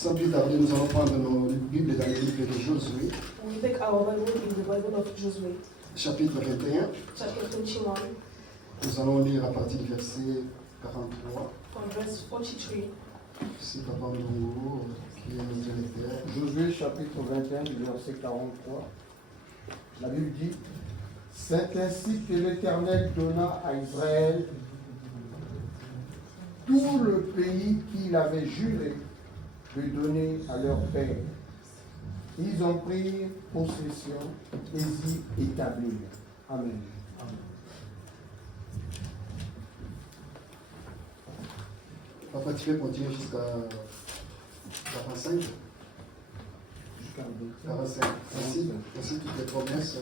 Sans plus tarder, nous allons prendre nos Bibles dans le livre de Josué, We take our Bible in the Bible of Josué, chapitre 21. chapter 21, Nous allons lire à partir du verset 43. from verse 43. C'est Papa Ndongo qui est notre lecteur. Josué chapitre 21 du verset 43. La Bible dit: c'est ainsi que l'Éternel donna à Israël tout le pays qu'il avait juré de donner à leur père. Ils en prirent possession et s'y établirent. Amen. Papa, tu peux continuer jusqu'à 45. Jusqu'à 45. Ainsi toutes les promesses.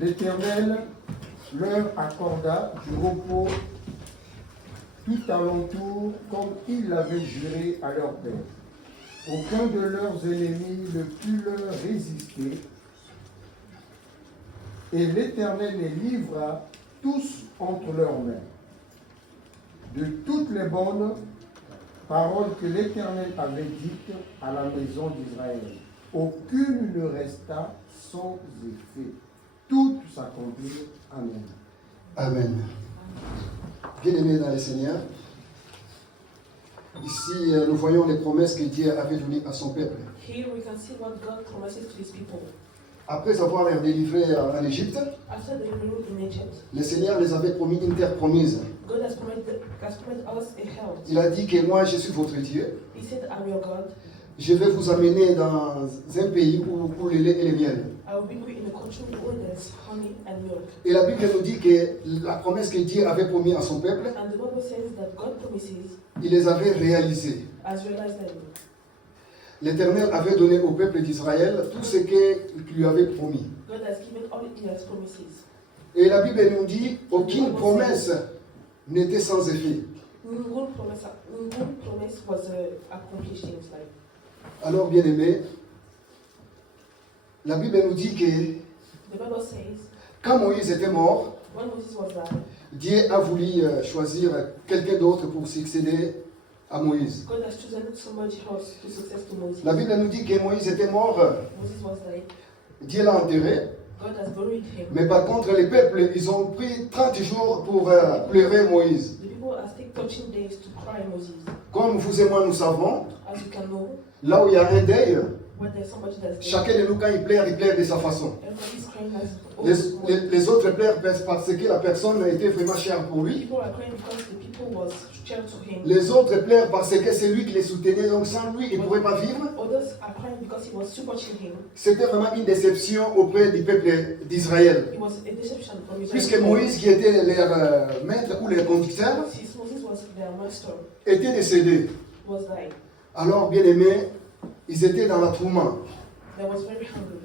L'Éternel leur accorda du repos tout alentour comme il l'avait juré à leur père. Aucun de leurs ennemis ne put leur résister, et l'Éternel les livra tous entre leurs mains. De toutes les bonnes paroles que l'Éternel avait dites à la maison d'Israël, aucune ne resta sans effet. Toutes s'accomplirent. Amen. Amen. Bien-aimés dans le Seigneur, ici nous voyons les promesses que Dieu avait données à son peuple. Here we can see what God promises to his people. Après avoir les délivrés en Égypte, After they ruled in Egypt, le Seigneur les avait promis une terre promise. God has promised us a health. Il a dit que moi je suis votre Dieu. He said, I'm your God. Je vais vous amener dans un pays où coule le lait et le miel. I will bring you in a country where there's honey and milk. Et la Bible nous dit que la promesse que Dieu avait promise à son peuple, And the Bible says that God promises il les avait réalisées. has realized them. L'Éternel avait donné au peuple d'Israël tout ce qu'il lui avait promis. God has given all he has promises. Et la Bible nous dit aucune promesse n'était sans effet. Ningún promise was accomplished in his life. Alors, bien aimé, la Bible nous dit que The Bible says, quand Moïse était mort, when Moses was died, Dieu a voulu choisir quelqu'un d'autre pour succéder à Moïse. God has chosen somebody else to success to Moses. La Bible nous dit que Moïse était mort, Moses was died. Dieu l'a enterré, God has buried him. mais par contre les peuples, ils ont pris 30 jours pour pleurer Moïse. The people are still 13 days to cry Moses. Comme vous et moi nous savons, As you can know, là où il y a un deuil, when there's somebody that's dead, chacun de nous quand il pleure de sa façon. everybody's crying as Les autres pleurent parce que la personne était vraiment chère pour lui. people are crying because the people was dear to him. Les autres pleurent parce que c'est lui qui les soutenait, donc sans lui, ils ne pourraient pas vivre. Others are crying because he was supporting him. C'était vraiment une déception auprès du peuple d'Israël. It was a deception from Israel. Puisque Moïse, qui était leur maître ou leur conducteur, Since Moses was their master, était décédé. was died. Alors, bien aimés, ils étaient dans la tourmente. They was very hungry.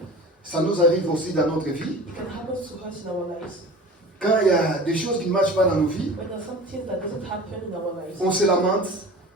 Ça nous arrive aussi dans notre vie. It can happen to us in our lives. Quand il y a des choses qui ne marchent pas dans nos vies, When there's something that doesn't happen in our lives, on se lamente,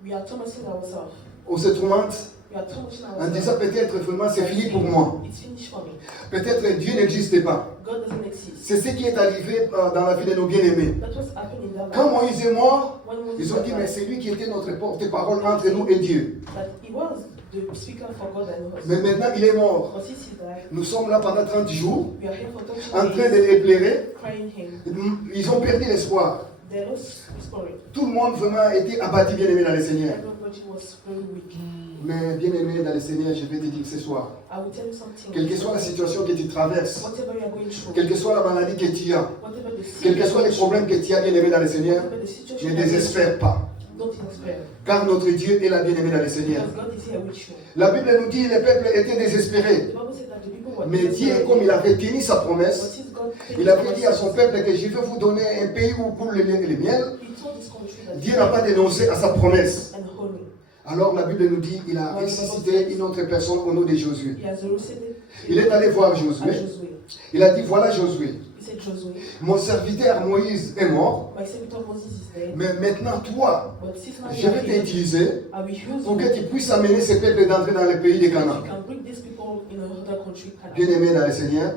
we are tormenting ourselves. on se tourmente, We are tormenting en disant ourselves. peut-être vraiment c'est fini pour moi. It's finished for me. Peut-être Dieu n'existe pas. God doesn't exist. C'est ce qui est arrivé dans la vie de nos bien-aimés. That's what's happening in their Quand lives. Moïse est mort, When Moses ils ont was dit, mais died, c'est lui qui était notre porte-parole entre nous et Dieu. that he was the speaker for God and us. Mais maintenant, il est mort. But since he died, Nous sommes là pendant 30 jours, we are here for 30 en train de days, les pleurer. crying him. Ils ont perdu l'espoir. They lost spirit. Tout le monde vraiment été abattu, bien-aimé dans le Seigneur. Everybody was very weak. Mais bien-aimé dans le Seigneur, je vais te dire ce soir, I will tell you something. quelle que soit la situation que tu traverses, Whatever you are going through, quelle que soit la maladie que tu as, whatever the quels que sickness, soient les problèmes que tu as, bien-aimé dans le Seigneur, whatever the situation, ne désespère pas. don't despair. Car notre Dieu est là, bien-aimé dans le Seigneur. Because God is here with you. La Bible nous dit que les peuples étaient désespérés. The Bible said that the people were Mais Dieu, comme il avait tenu sa But promesse, since God il avait dit à son peuple que je vais vous donner un pays où coule le lait et le miel. He told this country that Dieu n'a pas dénoncé à sa promesse. and holy. Alors la Bible nous dit qu'il a ressuscité une autre personne au nom de Josué. He has received Il est allé voir at Josué. Josué. Il a dit, voilà Josué, He said, Josué, mon serviteur Moïse est mort, my servitor Moses is dead. mais maintenant toi, But since now je you are vais here, t'utiliser I will use pour que you. tu puisses amener ce peuple d'entrer dans le pays de You Canaan. can bring these people in another country. Bien-aimé dans le Seigneur,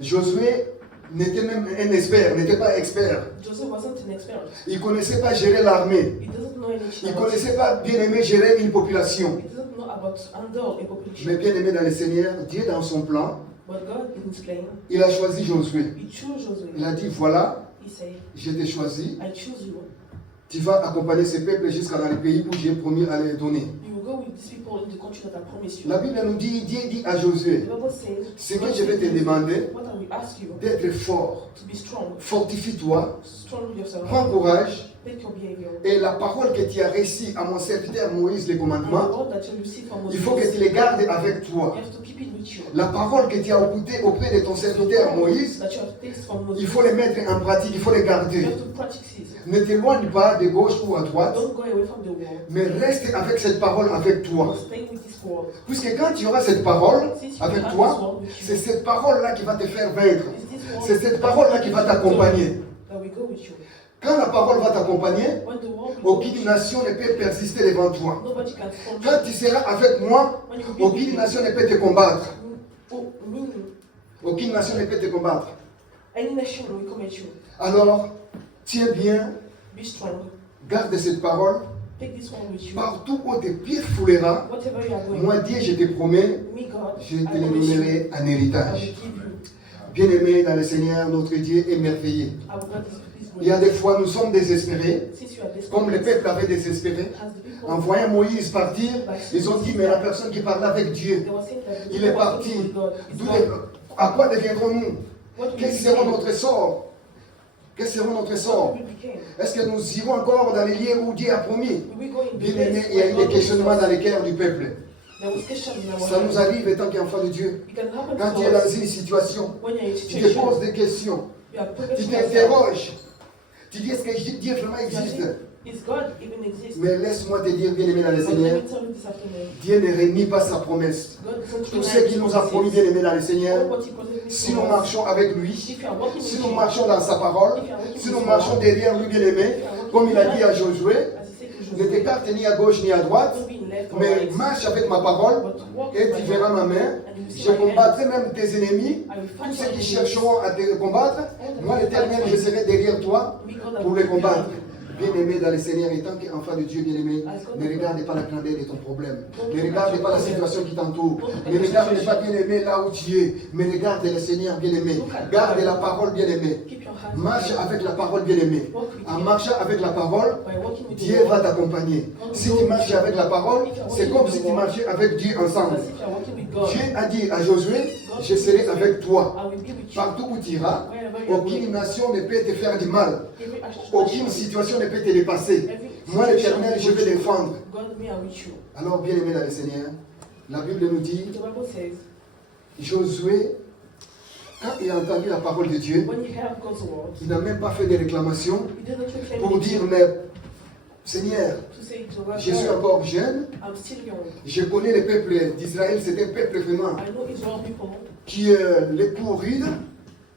Josué n'était même un expert, n'était pas expert. Joseph wasn't an expert. Il ne connaissait pas gérer l'armée. He doesn't know anything Il ne about connaissait pas bien aimé gérer une population. He doesn't know about handle a population. Mais bien aimé dans le Seigneur, Dieu dans son plan, But God, in His plan, il a choisi Josué. He chose Josué. Il a dit, voilà, He said, je t'ai choisi. I choose you. Tu vas accompagner ces peuples jusqu'à dans les pays où j'ai promis à les donner. You will go with these people in the country that I promised you. La Bible nous dit, Dieu dit à The Josué, Bible says, ce que je vais te demander, what I will ask you, d'être fort, to be strong. fortifie-toi, Strong yourself. prends courage, Take your behavior. et la parole que tu as reçue à mon serviteur Moïse, les And the commandements, word that you receive from il Moses, faut que tu les gardes avec you toi. have to keep it with you. La parole que tu as écoutée auprès de ton serviteur Moïse, That you have tasted from Moses, il faut les mettre en pratique, il faut les you garder. have to practice it. Ne t'éloigne pas de gauche ou à droite, Don't go away from the world. mais reste avec cette parole avec toi. Stay with this world. Puisque quand tu auras cette parole Since you avec have this toi, world with you, c'est cette parole-là qui va te faire vaincre. it's this world C'est cette parole-là qui va t'accompagner. that will go with you. Quand la parole va t'accompagner, When the world will go with aucune you, nation ne peut persister devant toi. nobody can stand Quand tu seras avec moi, When you will be with aucune me, nation ne peut te combattre. meaning Aucune nation ne peut te combattre. any nation will come at you. Alors, tiens bien, Be strong. garde cette parole. Take this one with you. Partout où tes pieds foulera, Whatever you are going, moi Dieu, je te promets, me God, je I te le promise you, donnerai en I héritage. will give you. Bien-aimé dans le Seigneur, notre Dieu est merveilleux. I will God this Il y a way. des fois, nous sommes désespérés, Since you are desperate, comme le peuple avait désespéré. as the people, En voyant Moïse partir, ils ont dit, mais la personne qui parlait avec Dieu, they were saying that the il people est were parti. talking with God. It's D'où gone. est- À quoi deviendrons-nous? What will Quel we sera become? notre sort? Quel sera notre What sort? will we become? Est-ce que nous irons encore dans les lieux où Dieu a promis? Will we go in the Bien-aimé, place il y a where eu God des questionnements wants dans us? les cœurs du peuple. There was questions in our Ça nous hearts. arrive étant qu'enfant de Dieu. It can happen Quand to tu es dans us une situation, when you're in a tu te situation. poses des questions, You are tu progressing yourself. t'interroges, tu dis est-ce que Dieu vraiment You are existe? saying, is God even exist? Mais laisse-moi te dire, bien-aimé dans le But let Seigneur, me tell you this afternoon, Dieu ne renie pas sa promesse. God doesn't Tout ce deny qu'il his nous a promis, promises. bien-aimé dans le All Seigneur, what he promised si to nous us. marchons avec lui, If you are walking si with nous him, marchons dans sa parole, si nous marchons derrière lui, bien-aimé, comme il a dit à Josué, as he said to ne Joshua, t'écarte ni à gauche ni à droite, don't be in left or mais right, marche avec ma parole but walk et with tu my verras hand, ma main. and you will see Je my hand. combattrai même tes ennemis, I will tous fight ceux your qui enemies. chercheront à te combattre. Moi, l'Éternel, je serai derrière toi Me, God, I pour will les be with combattre. you. Bien-aimé dans le Seigneur, et tant qu'enfant de Dieu bien-aimé, ne regarde pas la grandeur de ton problème. Ne regarde pas la situation qui t'entoure. Ne regarde pas bien-aimé là où tu es. Mais regarde le Seigneur bien-aimé. Garde la parole bien-aimé. Keep your hands Marche together. avec la parole bien-aimé. Walk with En him. marchant avec la parole, By walking with Dieu the va Lord, t'accompagner. Si tu marches avec la parole, c'est comme si tu marchais avec Dieu ensemble. as if you are walking with God, Dieu a dit à Josué, je serai avec toi. I will be with you. Partout où tu iras, Wherever you are aucune going. nation ne peut te faire du mal. Every Aucune situation ne peut te dépasser. Moi, l'Éternel, je vais défendre. God, me are with you. Alors, bien aimé dans le Seigneur, la Bible nous dit, The Bible says, Josué, quand il a entendu la parole de Dieu, when he heard God's word, il n'a même pas fait de réclamations he didn't reclaim pour it dire, mais Seigneur, to say to God, je suis "God, encore jeune, I'm still young. je connais le peuple d'Israël, c'est un peuple vraiment I know Israel people, qui les cours rides,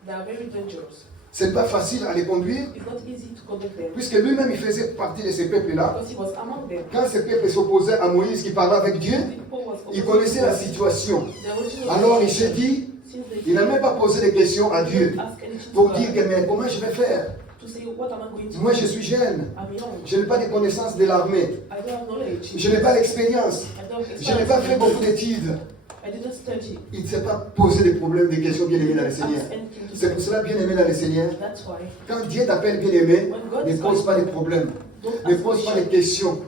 they are very dangerous. c'est pas facile à les conduire, It's not easy to conduct them puisque lui-même il faisait partie de ces peuples-là. because he was among them. Quand ce peuple s'opposait à Moïse qui parlait avec Dieu, The people was il connaissait la situation. The original Alors il s'est dit, since they il n'a même pas posé de questions à Dieu didn't ask anything to pour God, dire que mais comment je vais faire? to say what am I going to Moi do? je suis jeune, I'm young. je n'ai pas de connaissances de l'armée, I don't have knowledge. je n'ai pas l'expérience, I don't have je n'ai pas fait experience. beaucoup d'études. I didn't study. Il ne s'est pas posé des problèmes, des questions bien aimées dans le Seigneur. Ask anything to C'est God. pour cela, bien aimé dans le Seigneur, That's why. quand Dieu t'appelle bien aimé, ne pose pas de problèmes, Don't ne ask pose pas de questions. questions.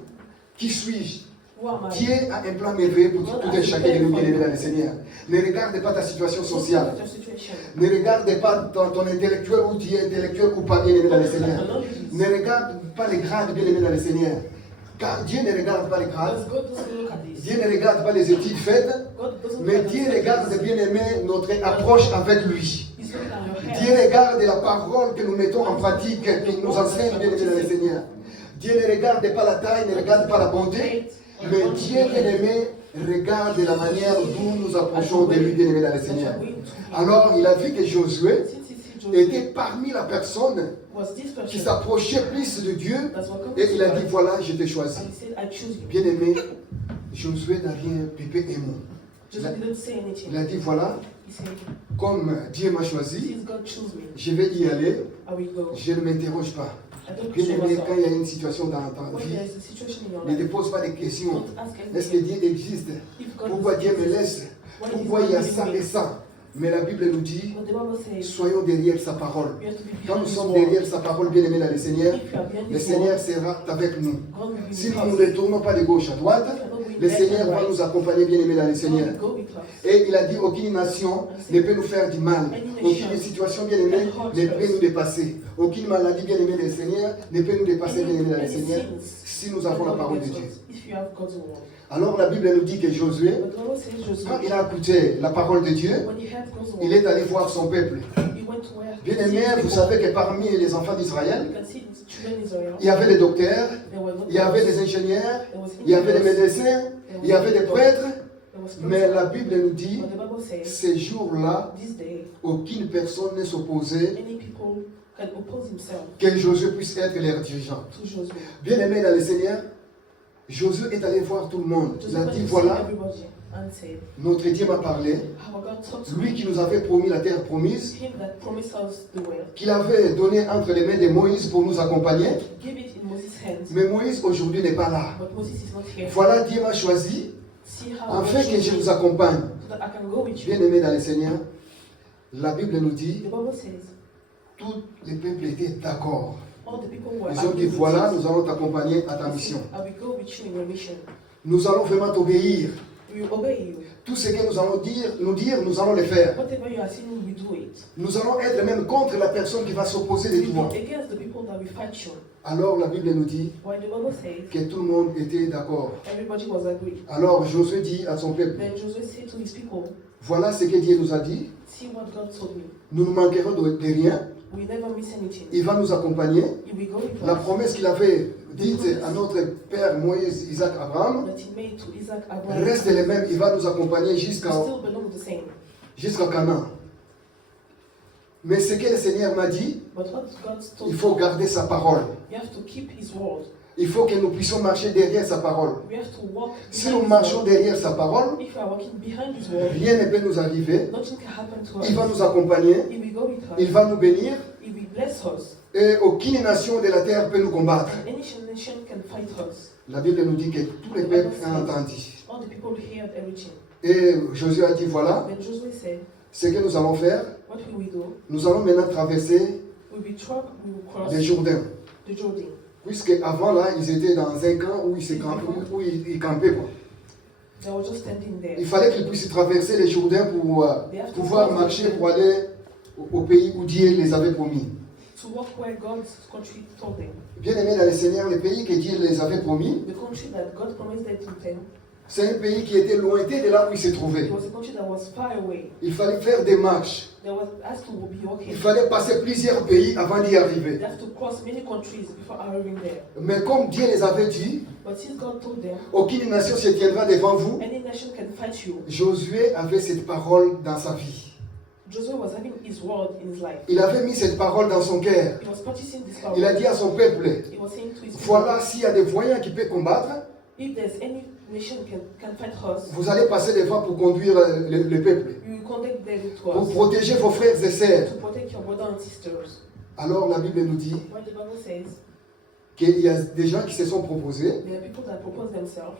Qui suis-je? Who am I? Dieu a un plan merveilleux pour tout un chacun de nous bien aimé dans le Seigneur. Ne regarde pas ta situation Don't sociale. look at your situation. Ne regarde pas ton intellectuel ou tu es intellectuel ou pas bien aimé dans le Seigneur. Ne regarde pas les grades bien aimés dans le Seigneur. Car Dieu ne regarde pas les grades. Because God doesn't look at this. Dieu ne regarde pas les études faites. God doesn't look Mais at Dieu this. regarde bien aimé notre approche avec lui. He's looking at your Dieu head. regarde la parole que nous mettons en pratique, qui nous enseigne bien aimé dans le Seigneur. Dieu ne regarde pas la taille, ne regarde pas la bonté. Mais Dieu bien aimé regarde la manière dont nous approchons de lui bien aimé dans le Seigneur. Alors il a vu que Josué Since he see était Joshua parmi la personne was this qui person s'approchait plus de Dieu that's welcome et to il a dit God, voilà, je t'ai choisi. and he said, I choose you. Bien aimé, Josué n'a rien pipé un mot. Joseph didn't say Il anything. a dit, voilà, He said, comme Dieu m'a choisi, since God chose me, je vais y aller, I will go. je ne m'interroge pas. I don't Bien question aimé, myself. quand il y a une situation dans ta When vie, there is a situation in your ne te life, pose pas de questions. don't ask Est-ce que anything. Dieu existe? If God Pourquoi Dieu me exists, laisse? why Pourquoi is il y a God ça leaving et me? ça? Mais la Bible nous dit, But the Bible says, soyons derrière sa parole. we have to be Quand nous behind His sommes word. derrière sa parole, bien aimé dans le Seigneur, If you are behind le His Seigneur word, sera avec nous. God will be Si with nous us. ne retournons pas de gauche à droite, If you are not going le left Seigneur and va right, nous accompagner, bien aimé dans le God Seigneur. will go with us. Et il a dit, aucune nation ne peut nous faire du mal. Aucune situation, bien aimé, ne peut nous dépasser. Aucune maladie, bien aimé dans le Seigneur, ne peut nous dépasser, bien aimé dans le Seigneur, si nous avons la parole de Dieu. If you have God's word. Alors la Bible nous dit que Josué, But the Bible says Joshua, quand il a écouté la parole de Dieu, when he heard God's il word, est allé voir son peuple. he went to where Bien aimé, vous savez que parmi les enfants d'Israël, you can see the children in Israel. il y avait des docteurs, There were il y avait des ingénieurs, il y avait des médecins, il y avait des prêtres, mais la Bible nous dit, But the Bible says, ces jours-là, this day, aucune personne ne s'opposait any people can oppose himself que Josué puisse être leur dirigeant. to Joshua. Bien aimé dans le Seigneur, Josué est allé voir tout le monde. Il a Joshua dit, went to see voilà, everybody and said, notre Dieu m'a parlé, our God talked to lui qui nous avait promis la terre promise, him that promised us the world, qu'il avait donné entre les mains de Moïse pour nous accompagner. give it in Moses' hands. Mais Moïse aujourd'hui n'est pas là. But Moses is not here. Voilà, Dieu m'a choisi See how afin God que je chose vous me accompagne. so that I can go with you. Bien aimé dans le Seigneur, la Bible nous dit, The Bible says, tous les peuples étaient d'accord. all the people were Ils ont dit, agreed with voilà, it. nous allons t'accompagner à ta He mission. said, I will go with you in your mission. Nous allons vraiment t'obéir. We will obey you. Tout ce que nous allons dire, nous allons le faire. Whatever you are saying, we do it. Nous allons être même contre la personne qui va s'opposer We de will toi. be against the people that will fight you. Alors la Bible nous dit While the Bible says, que tout le monde était d'accord. everybody was agreed. Alors Josué dit à son peuple, Then Joshua said to his people, voilà ce que Dieu nous a dit, see what God told me. nous ne manquerons de rien, We never miss anything. il va nous accompagner. He will go with La us. promesse qu'il avait dite à notre père Moïse, Isaac, Abraham, That he made to Isaac, Abraham, reste le même, il va nous accompagner we jusqu'à still belong the same. Canaan. Mais ce que le Seigneur m'a dit, But what God told il me, faut garder sa parole. we have to keep his word. Il faut que nous puissions marcher derrière sa parole. We have to walk Si behind nous his marchons word. derrière sa parole, If we are walking behind his word, rien ne peut nous arriver. nothing can happen to us. Il va nous accompagner, He will go with us. il va nous bénir, He will bless us. et aucune nation de la terre peut nous combattre. And any nation can fight us. La Bible nous dit que tous les peuples ont entendu. All the people heard everything. Et Josué a dit, voilà, Then Joshua said, ce que nous allons faire, what will we do? nous allons maintenant traverser We will cross les Jourdains. the Jordan. Puisque avant là, ils étaient dans un camp où ils campaient. Quoi. They were just standing there. Il fallait qu'ils puissent traverser les Jourdains pour pouvoir marcher pour aller au pays où Dieu les avait promis. To walk where God's country told them. Bien aimé dans le Seigneur, le pays que Dieu les avait promis, The country that God promised them to them, c'est un pays qui était lointain de là où ils se trouvaient. it was a country that was far away. Il fallait faire des marches. There was has to be walking. Il fallait passer plusieurs pays avant d'y They arriver. have to cross many countries before arriving there. Mais comme Dieu les avait dit, But since God told them, aucune nation se tiendra devant vous. any nation can fight you. Josué avait cette parole dans sa vie. Joshua was having his word in his life. Il avait mis cette parole dans son cœur. He was practicing this power. Il a dit à son peuple, He was saying to his people, voilà, s'il y a des voyants qui peuvent combattre, if there's any nation can fight us, vous allez passer devant pour conduire le peuple, you will conduct them to pour us, protéger vos frères et sœurs. to protect your brothers and sisters. Alors la Bible nous dit What the Bible says, qu'il y a des gens qui se sont proposés, there are people that propose themselves,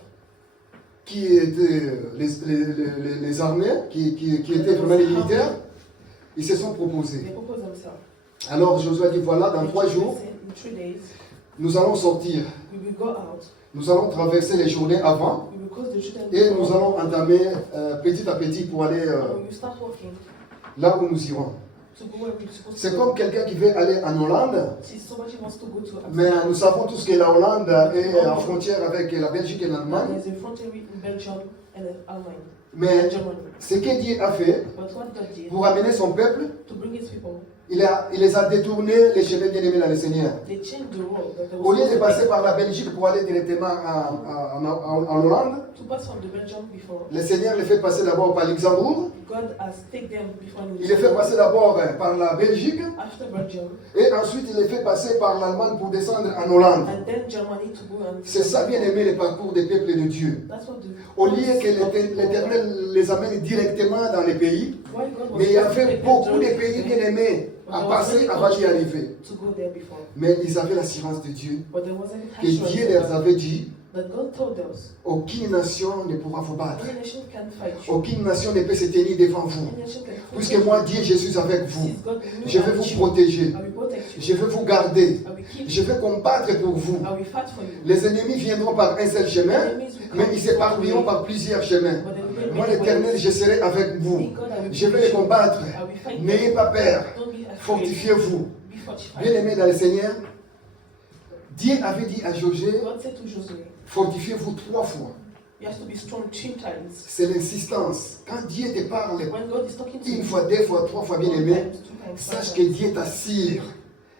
qui étaient les armées, qui étaient vraiment les militaires, ils se sont proposés. they propose themselves. Alors Josué a dit, voilà, dans And 3 Joshua jours, said, in 3 days, nous allons sortir. we will go out, Nous allons traverser les journées avant we will cross the Jordan et nous before, allons entamer petit à petit pour aller and we will start walking là où nous irons. to go where we're supposed to C'est go. comme quelqu'un qui veut aller en Hollande, Si somebody wants to go to mais nous savons tous que la Hollande est en frontière avec la Belgique et l'Allemagne. there's a frontier in Belgium and Allemagne, Mais and Germany. ce que Dieu a fait But what God did, pour amener son peuple, to bring his people, il les a détournés les chemins bien aimés dans le Seigneur. they changed the road that they Au were lieu de supposed passer to par la Belgique pour aller directement en Hollande, take. To pass from the Belgium before, le Seigneur les fait passer d'abord par Luxembourg, God has taken them before il les fait passer d'abord par la Belgique, after Belgium, et ensuite il les fait passer par l'Allemagne pour descendre en Hollande. and then Germany to go and. C'est ça bien aimé le parcours des peuples de Dieu. That's what the. Au lieu que l'Éternel les amène directement dans les pays. Why God was Mais il y just avait taking beaucoup de them pays bien aimés à passer avant d'y arriver. to go there before. Mais ils avaient l'assurance de Dieu. But there wasn't Que Dieu leur avait dit, that God told us, aucune nation ne pourra vous battre. any nation can fight you. Aucune nation ne peut se tenir devant vous. Any nation can fight Puisque you. moi, Dieu, je suis avec vous. Since God knew Je vais about vous you, protéger. I will protect you. Je vais vous garder. I will keep Je you. vais combattre pour vous. I will fight for you. Les ennemis viendront par un seul chemin, Enemies will mais come ils s'éparpilleront par plusieurs chemins. but they will Moi, make l'Éternel, ways. je serai avec vous. Me, God, I will Je be vais with les you. combattre. I will fight N'ayez them. pas peur. Don't be afraid. Fortifiez-vous. Be fortified. Bien-aimés dans le Seigneur, Dieu avait dit à Josué, God said to Josué, fortifiez-vous 3 fois. you have to be strong 3 times. C'est l'insistance. Quand Dieu te parle When God is talking to une you, fois, 2 fois, 3 fois, bien one aimé, times, 2 times, sache 5 que times, Dieu t'assure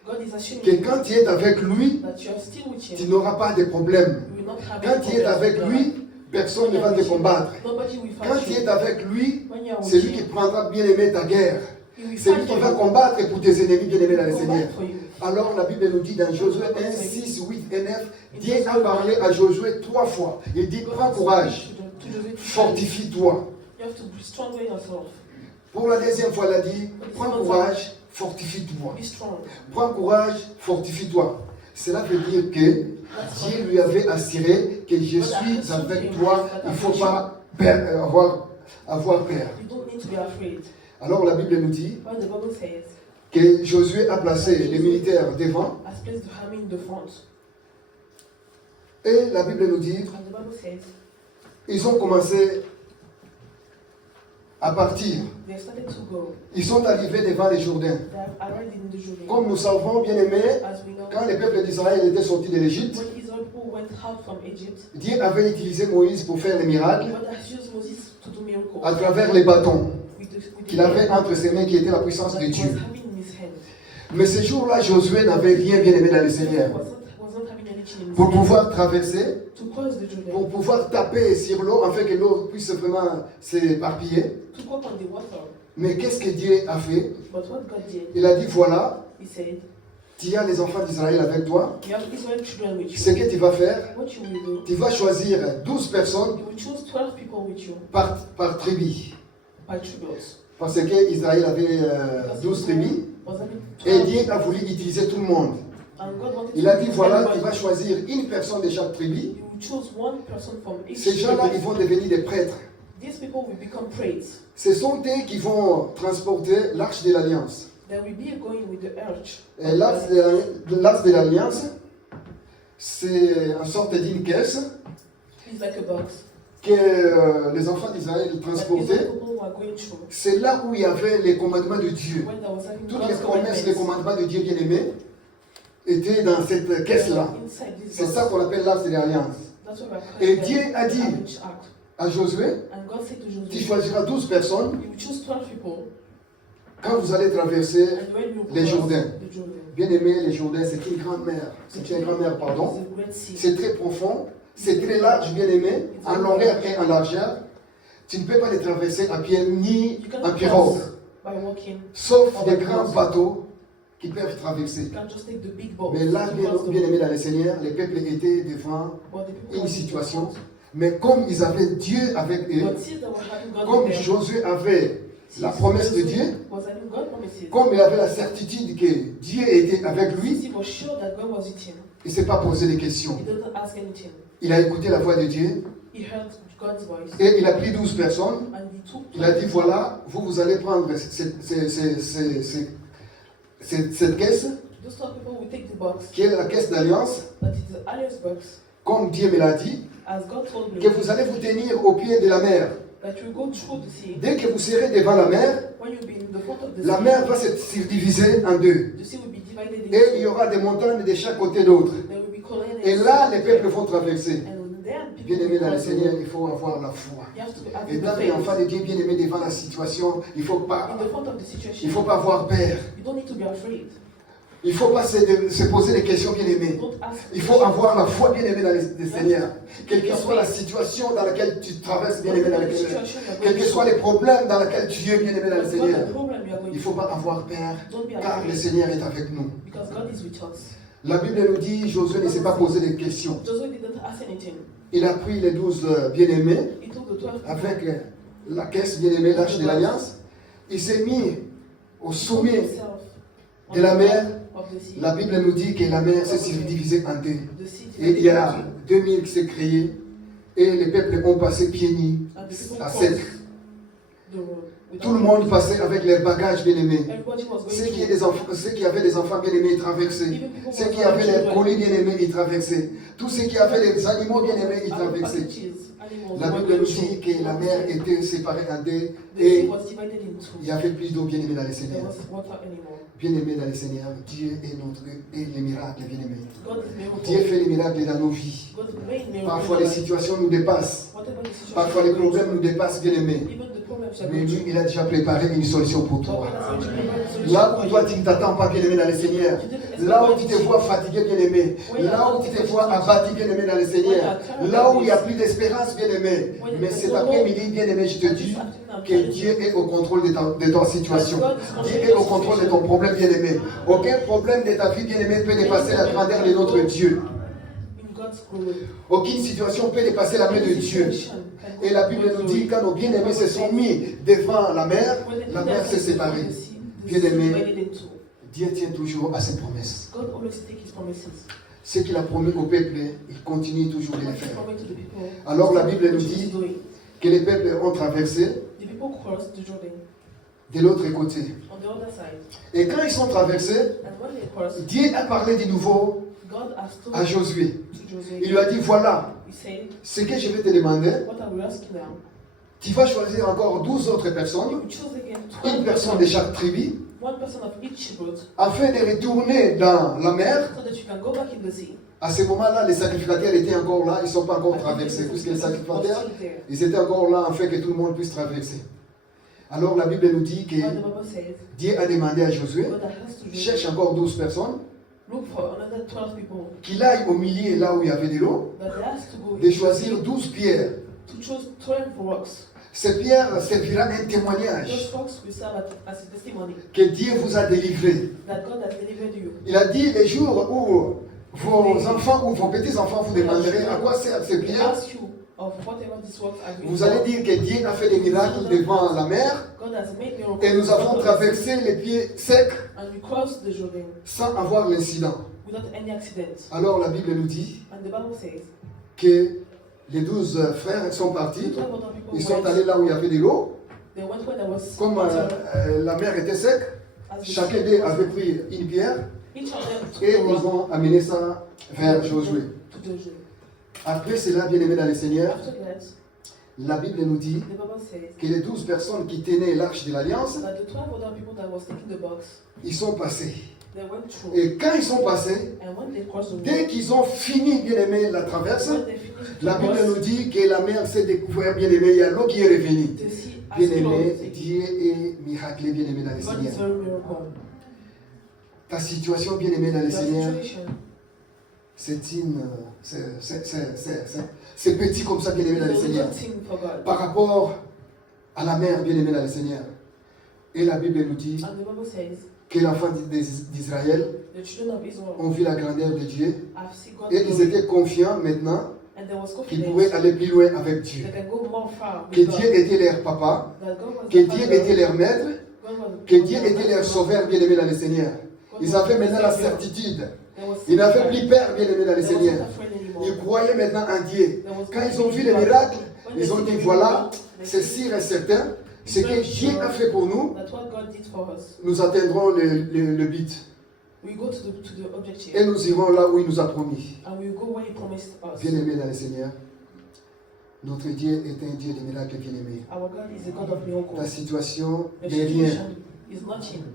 God is assuring que you quand tu es avec lui, that you are still with tu him. n'auras pas de problème. You will not have Quand any tu es problems avec with lui, God. personne ne va te combattre. Nobody will Quand fight tu es you. avec lui, When you are c'est with lui qui him, prendra bien aimé ta guerre. he will C'est lui fight qui for va you. combattre pour tes ennemis bien aimés dans le He will Seigneur. fight for you. Alors la Bible nous dit dans Josué 1, 6, 8 et 9, Dieu a parlé à Josué 3 fois. Il dit, prends courage, fortifie-toi. You have to be strong in yourself. Pour la deuxième fois, il a dit, prends courage, fortifie-toi. Be strong. Prends courage, fortifie-toi. Cela veut dire que Dieu lui avait assuré que je suis avec toi, il ne faut pas avoir peur. You don't need to be afraid. Alors la Bible nous dit What the Bible says, que Josué a placé les militaires devant has placed the army in the front. et la Bible nous dit And the Bible says, ils ont commencé à partir. they started to go. Ils sont arrivés devant les Jourdains. They have arrived in the Jordan. Comme nous savons, bien aimés, As we know, quand le peuple d'Israël était sorti de l'Égypte, when Israel people went out from Egypt, Dieu avait utilisé Moïse pour faire les miracles God has used Moses to do miracles à travers les bâtons with the qu'il avait entre ses mains qui était la puissance that de he Dieu. was having in his hand. Mais ce jour-là, Josué n'avait rien bien aimé dans le Seigneur. Was not having anything in his Pour hand. pouvoir traverser, To cross the Jordan, pour pouvoir taper sur l'eau afin que l'eau puisse vraiment s'éparpiller. to walk on the water. Mais qu'est-ce que Dieu a fait? But what God did, Il a dit, voilà, he said, tu as les enfants d'Israël avec toi. you have Israel children with Ce you. que tu vas faire, What you will do, tu vas choisir 12 personnes you will choose 12 people with you par tribu. by tributes. Parce qu'Israël avait 12 tribus. Was having Et 12, Dieu a voulu utiliser tout le monde. and God wanted Il to a dit, use voilà, everybody. tu vas choisir une personne de chaque tribu. You will choose one person from each Ces gens-là, ils tribe. vont devenir des prêtres. These people will become priests. Ce sont eux qui vont transporter l'arche de l'Alliance. They will be going with the arch. Et l'arche de l'Alliance, c'est une sorte d'une caisse It's like a box. que les enfants d'Israël That transportaient. Israel people were going through. C'est là où il y avait les commandements de Dieu. When there was having Toutes les God's promesses, les commandments. commandements de Dieu bien-aimés étaient dans cette caisse-là. Inside this C'est box. ça qu'on appelle l'arche de l'Alliance. That's what we're Et calling Dieu the a dit Arch Act. à Josué, And God said to tu Joshua, choisiras 12 personnes you will choose 12 people, quand vous allez traverser. and when you Les cross Jourdains. the Jordan, Bien-aimé, les Jourdains, c'est une grande mer. C'est une grande mer, pardon. it's the Red Sea. C'est très profond, c'est très large, bien-aimé, en longueur et en largeur. Tu ne peux pas les traverser à pied ni You en cannot pirogue, cross by walking. sauf des grands bateaux qui peuvent traverser. You can just take the big boat. Mais là, to cross the bien-aimé water. dans le Seigneur, les peuples étaient devant But the people une were situation. different. Mais comme ils avaient Dieu avec eux, But since they were having God comme with them, Josué avait la promesse de Dieu, was having God promises, comme il avait la certitude que Dieu était avec lui, he was sure that God was with him. il ne s'est pas posé de questions. He didn't ask anything. Il a écouté la voix de Dieu He heard God's voice. et il a pris 12 personnes. And he took Il a dit, voilà, vous allez prendre cette caisse, those 12 people will take the box, qui est la caisse d'alliance, that is the alliance box, comme Dieu me l'a dit, as God told me, que vous allez vous tenir au pied de la mer. that you will go through the sea. Dès que vous serez devant la mer, When you'll be in the front of the la sea, mer va se subdiviser en deux. the sea will be divided in Et il y two. aura des montagnes de chaque côté d'autre. There will be colonies. Et là, les peuples vont traverser. And then people Bien-aimé will dans le cross the Seigneur, road. il faut avoir la foi. You have to have Et the dans les faith. enfants de Dieu, bien-aimés devant la situation, il ne faut pas In the front of the situation, avoir peur. you don't need to be afraid. Il ne faut pas se poser des questions, bien-aimés. Don't ask. Il faut avoir la foi, bien-aimé dans le Seigneur. Quelle que soit la situation dans laquelle tu traverses, bien-aimé dans le Seigneur. Quels que soient les problèmes dans lesquels tu es, bien-aimé dans le Seigneur. Il ne faut pas avoir peur, car le Seigneur est avec nous. Because God is with us. La Bible nous dit, Josué ne s'est pas posé de questions. Joshua didn't ask anything. Il a pris les 12 bien-aimés He took the 12 people avec la caisse, bien-aimé, l'arche de l'Alliance. Il s'est mis au sommet de la mer. La Bible nous dit que la mer s'est subdivisée en deux. Et il y a 2000 qui s'est créé. Et les peuples ont passé pieds nus à sec. Tout le monde passait avec leurs bagages bien-aimés. Ceux qui avaient des enfants bien-aimés, ils traversaient. Ceux qui avaient les colis bien-aimés, ils traversaient. Tous ceux qui avaient les animaux bien-aimés, ils traversaient. La Bible nous dit que la mer était séparée en deux et il n'y avait plus d'eau bien-aimée dans le Seigneur. Bien-aimé dans le Seigneur, Dieu est notre et les miracles bien-aimés. Dieu fait les miracles dans nos vies. Parfois les situations nous dépassent. Parfois les problèmes nous dépassent bien-aimés. Mais lui, il a déjà préparé une solution pour toi. Là où toi, tu ne t'attends pas, bien-aimé dans le Seigneur. Là où tu te vois fatigué, bien-aimé. Là où tu te vois abattu, bien-aimé dans le Seigneur. Là où il n'y a plus d'espérance, bien-aimé. Mais cet après-midi, bien-aimé, je te dis que Dieu est au contrôle de ta situation. Dieu est au contrôle de ton problème, bien-aimé. Aucun problème de ta vie, bien-aimé, peut dépasser la grandeur de notre Dieu. Aucune situation peut dépasser la main de Dieu. Et la Bible nous dit, quand nos bien-aimés se sont mis devant la mer s'est séparée. Bien-aimés, Dieu tient toujours à ses promesses. Ce qu'il a promis au peuple, il continue toujours de le faire. Alors la Bible nous dit que les peuples ont traversé de l'autre côté. Et quand ils sont traversés, Dieu a parlé de nouveau à Josué. Il lui a dit, voilà, ce que je vais te demander, tu vas choisir encore 12 autres personnes, une personne de chaque tribu, afin de retourner dans la mer. À ce moment-là, les sacrificateurs étaient encore là, ils ne sont pas encore traversés, puisque les sacrificateurs, ils étaient encore là afin que tout le monde puisse traverser. Alors la Bible nous dit que Dieu a demandé à Josué, cherche encore 12 personnes, qu'il aille au milieu là où il y avait de l'eau, de choisir 12 pierres. Ces pierres serviront un témoignage que Dieu vous a délivré. Il a dit les jours où vos enfants ou vos petits-enfants vous demanderez à quoi servent ces pierres, vous allez dire que Dieu a fait des miracles devant la mer et nous avons traversé les pieds secs sans avoir l'incident. Alors la Bible nous dit que les 12 frères sont partis, ils sont allés là où il y avait de l'eau. Comme la mer était sec, chacun d'eux avait pris une pierre et ils ont amené ça vers Josué. Après cela, bien-aimé dans le Seigneur, la Bible nous dit que les 12 personnes qui tenaient l'arche de l'Alliance, ils sont passés. Et quand ils sont passés, dès qu'ils ont fini, bien-aimé, la traverse, la Bible nous dit que la mer s'est découverte, bien-aimé, il y a l'eau qui est revenue. Bien-aimé, Dieu est miraculeux, bien-aimé dans le Seigneur. Ta situation, bien-aimé dans le Seigneur, c'est petit comme ça, bien-aimé dans le Seigneur. Par rapport à la mer, bien-aimé dans le Seigneur. Et la Bible nous dit que l'enfant d'Israël ont vu la grandeur de Dieu et ils étaient confiants maintenant qu'ils pouvaient aller plus loin avec Dieu. Que Dieu était leur papa, que Dieu était leur maître, que Dieu était leur sauveur, bien-aimé dans le Seigneur. Ils avaient maintenant la certitude. Ils n'avaient plus peur, bien-aimé dans le Seigneur. Ils croyaient maintenant en Dieu. Quand ils ont vu les miracles, ils ont dit voilà, c'est sûr et certain. Ce que Dieu a fait pour nous, nous atteindrons le but. Et nous irons là où il nous a promis. Bien-aimé dans le Seigneur, notre Dieu est un Dieu de miracles, bien-aimé. Ta situation n'est rien.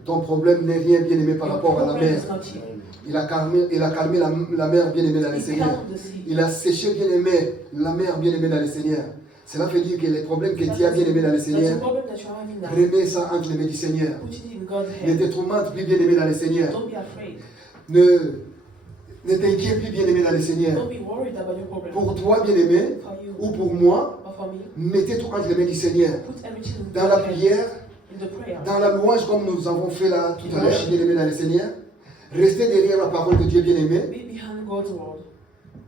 Ton problème n'est rien, bien-aimé, par rapport à la mer. Il a calmé la mer, bien-aimé dans le Seigneur. Il a séché, bien-aimé, la mer, bien-aimé dans le Seigneur. Cela veut dire que les problèmes que tu as, bien-aimé dans le Seigneur, remets ça entre les mains du Seigneur. Ne te tourmente plus, bien-aimé dans le Seigneur. Ne t'inquiète plus, bien-aimé dans le Seigneur. Pour toi, bien-aimé, ou pour moi, mettez tout entre les mains du Seigneur. Dans la prière, dans la louange, comme nous avons fait là tout à l'heure, bien-aimé dans le Seigneur, restez derrière la parole de Dieu, bien-aimé.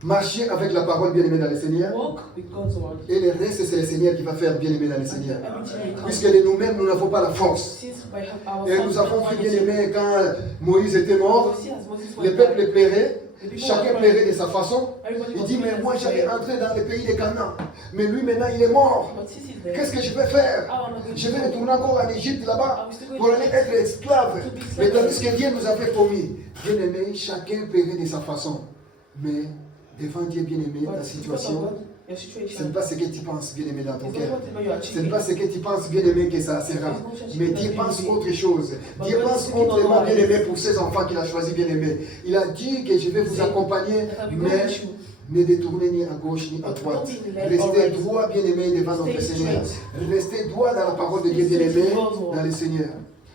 Marcher avec la parole, bien-aimé dans le Seigneur. Walk with God's word. Et le reste, c'est le Seigneur qui va faire, bien-aimé dans le Seigneur. Everything will come. Puisque de nous-mêmes, nous n'avons pas la force. Since by our Et nous avons vu, bien-aimé, quand Moïse était mort, see as Moses le was peuple dying, plairait, the people chacun were plairait crying. de sa façon. Everybody Il was dit, mais crying moi as j'allais well. entrer dans le pays de Canaan. Mais lui maintenant il est mort. But since he's there, Qu'est-ce que je vais faire? Je vais retourner encore en Égypte là-bas pour aller être esclave. Mais tandis que Dieu nous avait promis. Bien-aimé, chacun paierait de sa façon. Mais devant Dieu, bien-aimé, but ta because of situation, God, your ce situation, n'est pas ce que tu penses, bien-aimé, dans ton it's not cœur. whatever you are Ce n'est achieving. pas ce que tu penses, bien-aimé, que ça sera. Mais Dieu pense autre chose. Dieu pense autrement, bien-aimé, pour ses enfants qu'il a choisis, bien-aimé. Il a dit que je vais vous accompagner, mais ne détournez ni à gauche ni à droite. Restez droit, bien-aimé, devant notre Seigneur. Restez droit dans la parole de Dieu, bien-aimé, dans le Seigneur.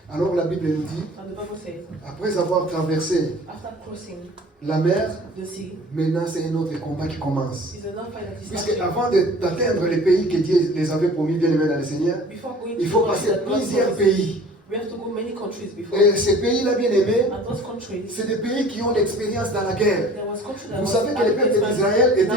Alors la Bible nous dit, And the Bible says, après avoir traversé after crossing la mer, the sea, maintenant c'est un autre combat qui commence. is another fight that is Puisque starting. avant d'atteindre les pays que Dieu les avait promis, bien-aimé, dans le Seigneur, Before going il faut towards passer that God plusieurs promised, pays. we have to go many countries before. Et ces pays-là, bien-aimés, And those countries, c'est des pays qui ont l'expérience dans la guerre. there was country that Vous was savez que le peuple d'Israël était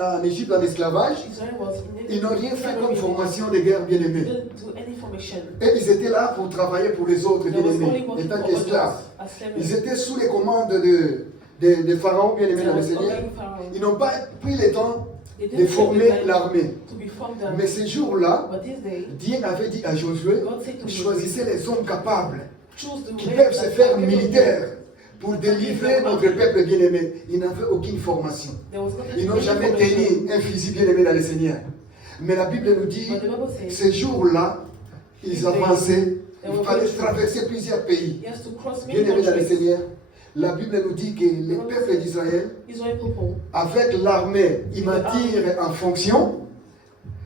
en Égypte en esclavage. Israel was in Ils n'ont rien fait comme formation de guerre, bien-aimés. didn't do any formation. Et ils étaient là pour travailler pour les autres, There was only bien-aimés, working étant for qu'esclaves. others as slaves. Ils étaient sous les commandes de Pharaon, bien-aimés There dans le was Seigneur. only Pharaoh. Ils n'ont pas pris le temps They de didn't former take the time l'armée. to be formed them. Mais ce jour-là, But this day, Dieu avait dit à Josué, God said to choisissez les hommes capables choose the qui way peuvent se that faire you are militaires pour délivrer notre peuple bien-aimé. Ils n'avaient aucune formation. There was not Ils n'ont any jamais formation. tenu un fusil bien-aimé dans le Seigneur. Mais la Bible nous dit, But the Bible says ces jours-là, ils avançaient, il They fallait were traverser plusieurs pays. he has to cross many Bien-aimé dans le countries. Seigneur, la Bible nous dit que le peuple d'Israël, Israel people, avec l'armée, ils m'attirent en fonction,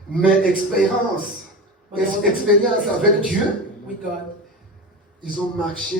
mais expérience avec Dieu, with God, ils ont marché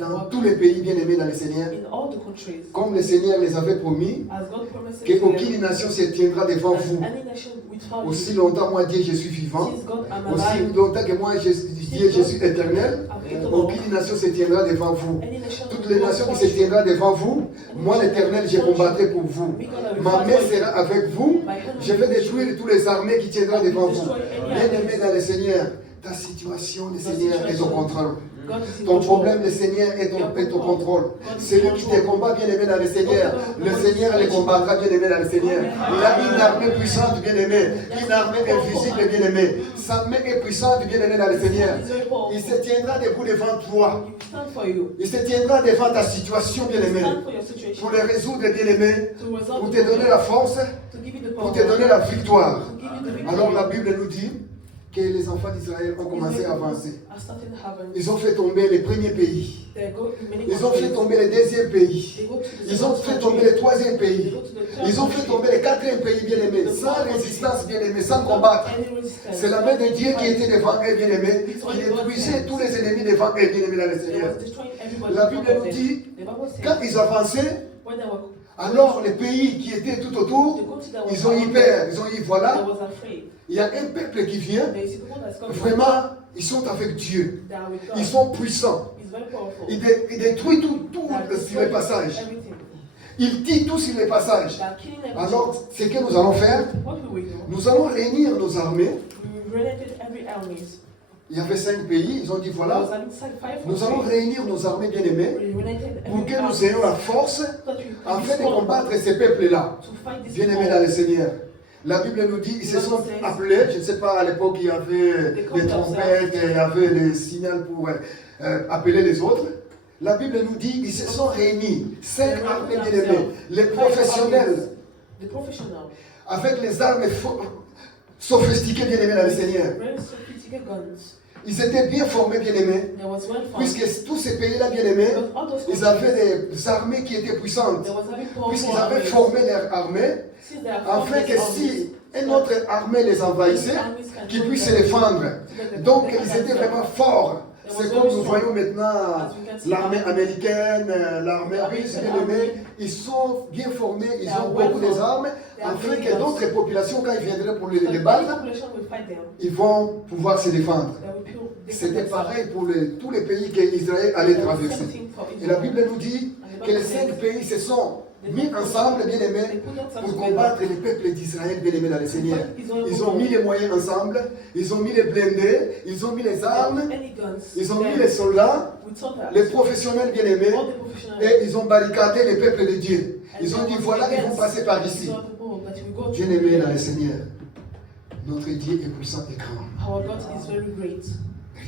dans tous les pays bien-aimés dans le Seigneur, in all the countries, comme le Seigneur les avait promis, as God promised qu'aucune nation se tiendra devant that vous. any nation without Aussi you, longtemps, moi, Dieu, je suis vivant. since God am Aussi alive, longtemps que moi, Dieu, je suis éternel. Aucune nation se tiendra devant vous. any nation Toutes les nations qui se tiendront devant vous, moi, l'Éternel, je combattrai pour vous. Ma main sera avec vous. Je vais détruire toutes les armées qui tiendront devant vous. Bien-aimé dans le Seigneur, ta situation, le Seigneur est au contrôle. God is in Ton control. problème, le Seigneur est au contrôle. Celui qui te combat, bien-aimé dans le Seigneur, le Seigneur les combattra, bien-aimé dans le Seigneur. Il a une armée puissante, bien-aimé, une armée invisible, bien-aimé. Sa main est puissante, bien-aimé dans le Seigneur. Il se tiendra debout devant toi. He will stand for you. Il se tiendra devant ta situation, bien-aimé, Stand for your situation. pour les résoudre, bien-aimé, To resolve pour the te donner la force, to give you the pour power. te donner la victoire. To give you the victory. Alors la Bible nous dit que les enfants d'Israël ont commencé à avancer. Are starting to happen. Ils ont fait tomber les premiers pays. They go in many Ils ont fait countries. tomber le deuxième pays. They go to the Ils ont second fait country. tomber le troisième They pays. go to the third Ils ont fait country. tomber le quatrième pays, bien-aimé, sans résistance, bien-aimé, sans combattre. Any resistance. C'est la main de Dieu qui était devant eux, bien-aimé, qui détruisait tous les ennemis devant eux, bien-aimé, dans le They Seigneur. was destroying everybody La in Bible front of nous them. dit, The Bible says, quand ils avançaient, when they were alors les pays qui étaient tout autour, ils ont eu peur. Ils ont dit, they voilà, was afraid. il y a un peuple qui vient, There is people that's come vraiment, ils sont avec Dieu. they are with God. Ils sont puissants. He's very powerful. Ils détruisent tout They are sur les destroying passages. everything. Ils tirent tout sur les passages. They are killing everything. Alors, ce que nous allons faire, What will we do? nous allons réunir nos armées. We related every armies. Il y avait 5 pays, ils ont dit There voilà, was inside 5 nous allons countries. réunir nos armées bien-aimées We related pour every que nous army ayons la force so that we can afin de respond combattre ces peuples-là. to fight this Bien-aimés dans le Seigneur. La Bible nous dit, ils se sont appelés, je ne sais pas, à l'époque il y avait des trompettes, il y avait des signaux pour appeler les autres. La Bible nous dit, ils se sont réunis, 5 armées bien-aimées, les professionnels, The professional, avec les armes sophistiquées bien-aimés dans le Seigneur. very sophisticated guns. Ils étaient bien formés bien-aimés, There was well found. puisque tous ces pays-là bien-aimés, Because all those ils countries, avaient des armées qui étaient puissantes, there was very powerful puisqu'ils avaient armies. formé leur armée, Since they are afin formed que these si armies, une autre armée les envahissait, qu'ils puissent se défendre. Donc ils étaient vraiment forts. C'est comme nous voyons maintenant l'armée américaine, l'armée russe, bien-aimée, ils sont bien formés, ils ont beaucoup d'armes, afin que d'autres populations, quand ils viendraient pour les battre, population will fight them. ils vont pouvoir se défendre. They will kill- they C'était will fight pareil pour tous les pays qu'Israël allait them. traverser. Same thing for Et la Israel. Bible nous dit que les 5 pays se sont mis ensemble, bien aimés, pour combattre les peuples d'Israël, bien aimés dans le Seigneur. Ils ont mis les moyens ensemble, ils ont mis les blindés, ils ont mis les armes, ils ont mis les soldats, les professionnels, bien aimés, et ils ont barricadé les peuples de Dieu. Ils ont dit, voilà, ils vont passer par ici. Bien aimés dans le Seigneur, notre Dieu est puissant et grand. Our God is very great.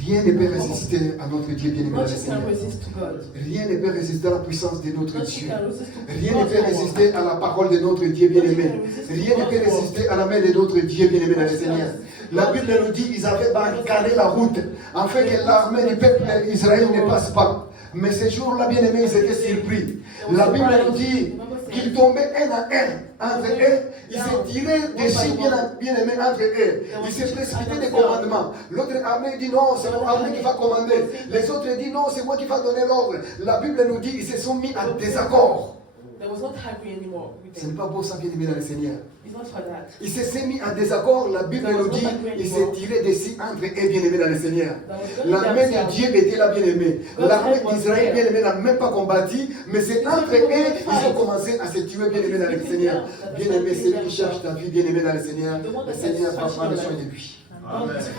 Rien ne peut résister à notre Dieu bien-aimé dans le Nothing Seigneur. can resist to God. Rien ne peut résister à la puissance de notre Nothing Dieu. can resist to Rien ne God's peut power. résister à la parole de notre Dieu bien-aimé. Rien ne peut résister à la main de notre Dieu bien-aimé dans le Seigneur. La Bible nous dit qu'ils avaient barricadé la route afin que l'armée du peuple d'Israël ne passe pas. Mais ces jours-là, bien-aimés, ils étaient surpris. La Bible nous dit qu'ils tombaient un à un entre eux. Ils se tiraient dessus, bien-aimés, entre eux. Ils se précipitaient des commandements. L'autre armée dit non, c'est mon armée qui va commander. Les autres disent non, c'est moi qui va donner l'ordre. La Bible nous dit qu'ils se sont mis à désaccord. There was not happy anymore with Ce them. n'est pas beau ça, bien-aimé dans le Seigneur. It's not for that. Ils se sont mis à désaccord. La Bible nous dit qu'ils se tiraient dessus entre eux, bien-aimés dans le Seigneur. La main de Dieu était là, bien-aimé. L'armée d'Israël, bien-aimé, n'a même pas combattu, mais c'est entre eux qu'ils ont commencé à se tuer, bien-aimé, dans le Seigneur. Bien-aimé, celui qui cherche ta vie, bien-aimé, dans le Seigneur, le Seigneur va prendre soin de lui.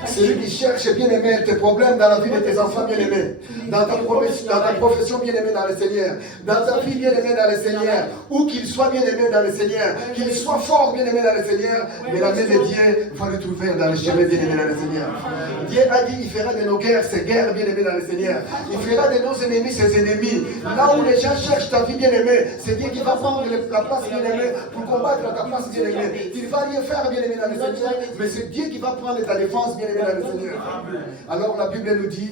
Celui qui cherche, bien-aimé, tes problèmes dans la vie de tes enfants, bien-aimés, dans ta profession, bien-aimé, dans le Seigneur, dans ta vie, bien-aimé, dans le Seigneur, où qu'il soit, bien-aimé, dans le Seigneur, qu'il soit fort, bien-aimé, dans le Seigneur, mais la main de Dieu va le trouver dans le chemin, bien-aimé, dans le Seigneur. Dieu a dit, il fera de nos guerres ses guerres, bien-aimé, dans le Seigneur. Il fera de nos ennemis ses ennemis. Là où les gens cherchent ta vie, bien-aimé, c'est Dieu qui va prendre la place, bien-aimé, pour combattre ta place, bien-aimé. Il ne va rien faire, bien-aimé, dans le Seigneur, mais c'est Dieu qui va prendre ta défense, bien-aimé, dans le Seigneur. Alors la Bible nous dit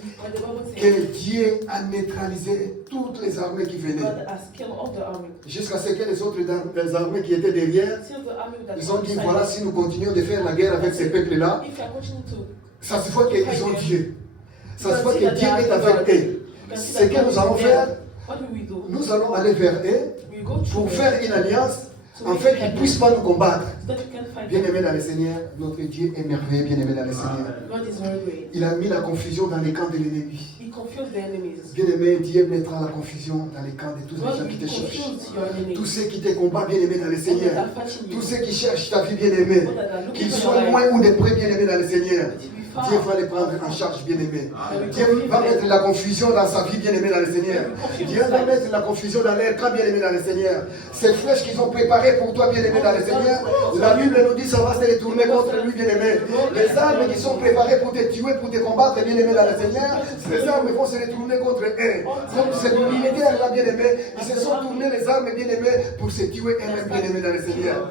que Dieu a neutralisé toutes les armées qui venaient. God has killed all the army. Jusqu'à ce que les autres armées qui étaient derrière, Till the army that ils ont dit, was voilà, si nous continuons de faire la guerre avec ces peuples-là, if you are continuing to ça se voit qu'ils ont Dieu. Ça se voit que Dieu est avec eux. Ce que nous allons faire, what will we do? nous allons aller vers eux We go through pour them faire une alliance, en fait, qu'ils ne puissent pas nous combattre. so that you can fight. Bien-aimé dans le Seigneur, notre Dieu est merveilleux, bien-aimé dans le Seigneur. God is very great. Il a mis la confusion dans les camps de l'ennemi. He confused the enemies. Bien-aimé, Dieu mettra la confusion dans les camps de tous les God gens qui will te cherchent. confuse your enemies. Tous ceux qui te combattent, bien-aimé dans le All that Seigneur. are fighting Tous you. ceux qui cherchent ta vie, bien-aimé. Qu'ils soient loin ou de près, bien-aimé dans le Seigneur. Dieu va les prendre en charge, bien-aimé. Dieu va mettre la confusion dans sa vie, bien-aimé dans le Seigneur. Dieu va mettre la confusion dans l'air, quand bien-aimé dans le Seigneur. Ces flèches qu'ils ont préparées pour toi, bien-aimé dans le Seigneur, la Bible nous dit ça va se retourner contre lui, bien-aimé. Les armes qui sont préparées pour te tuer, pour te combattre, bien-aimé dans le Seigneur, ces armes vont se retourner contre eux. Comme cette militaire-là, bien-aimé, ils se sont tournés les armes, bien-aimé, pour se tuer eux-mêmes, bien-aimé dans le Seigneur.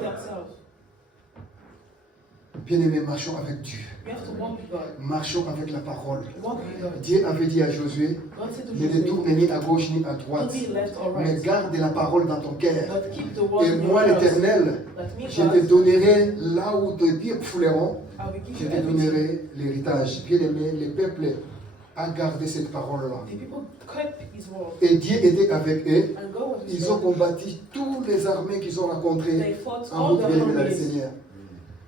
Bien-aimé, marchons avec Dieu. We have to walk with God. Marchons avec la parole. Walk with God. Dieu avait dit à Josué, God said to ne Joshua, détourne ni à gauche ni à droite, don't be left or mais right, garde la parole dans ton cœur. but keep the word Et in your moi, heart. l'Éternel, That me, je te God, donnerai là où tes pieds fouleront, I will give je you te everything. donnerai l'héritage. Bien-aimé, le peuple a gardé cette parole-là. The people kept his word, Et Dieu était avec eux. and God was with Ils ont them. combattu toutes les armées qu'ils ont rencontrées They fought en all route, the bien-aimé dans le armies Seigneur.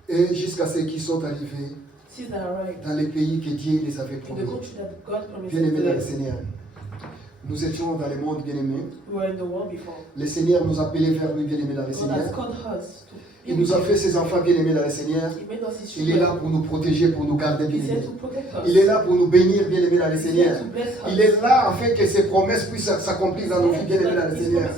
Et jusqu'à ce qu'ils sont arrivés since they arrived dans les pays que Dieu les avait in the promis. country that God promised Bien-aimé to dans le them. Seigneur. Nous étions dans le monde, bien-aimé. We were in the world before. Le Seigneur nous a appelés vers lui, bien-aimé dans le God Seigneur. has called us to Il nous a fait ses enfants, bien-aimés dans le Seigneur. He made us his Il est là children. pour nous protéger, pour nous garder, He said bien-aimés. to protect us. Il est là pour nous bénir, bien-aimés dans le He said Seigneur. to bless us. Il est là afin que ses promesses puissent s'accomplir dans nos vies, bien-aimés dans le Seigneur.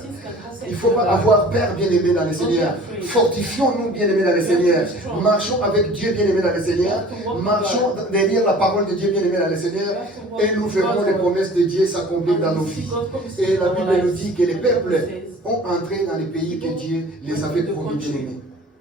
Il ne faut pas avoir peur, bien-aimés dans le Seigneur. Fortifions-nous, bien-aimés dans le Seigneur. Marchons avec Dieu, bien-aimés dans le Seigneur. Marchons derrière la parole de Dieu, bien-aimés dans le Seigneur. Et nous verrons les promesses de Dieu s'accomplir dans nos vies. Et la Bible nous dit que les peuples ont entré dans les pays que Dieu les avait promis, bien-aimés.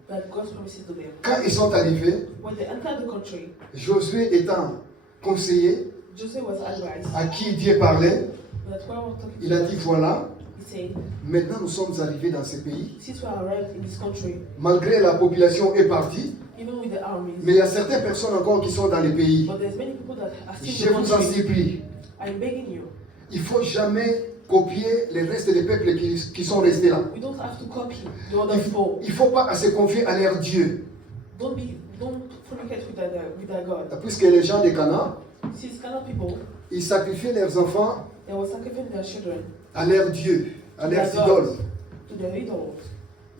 that God promises to them. Quand ils sont arrivés, When they entered the country, Josué étant conseiller, Joseph was advised à qui Dieu parlait, that while we're talking il a dit voilà, he said, maintenant nous sommes arrivés dans ce pays. since we arrived in this country, Malgré la population est partie, even with the armies, mais il y a certaines personnes encore qui sont dans les pays. but there's many people that are Je still in vous the en country. supplie, I'm begging you, il ne faut jamais copier les restes des peuples qui sont restés là. we don't have to copy the other people. Il ne faut pas se confier à leur Dieu. Don't fornicate with their God. Puisque les gens de Canaan, These kind of people, ils sacrifiaient leurs enfants they were sacrificing their children à leur Dieu, à leurs idoles. to their idols.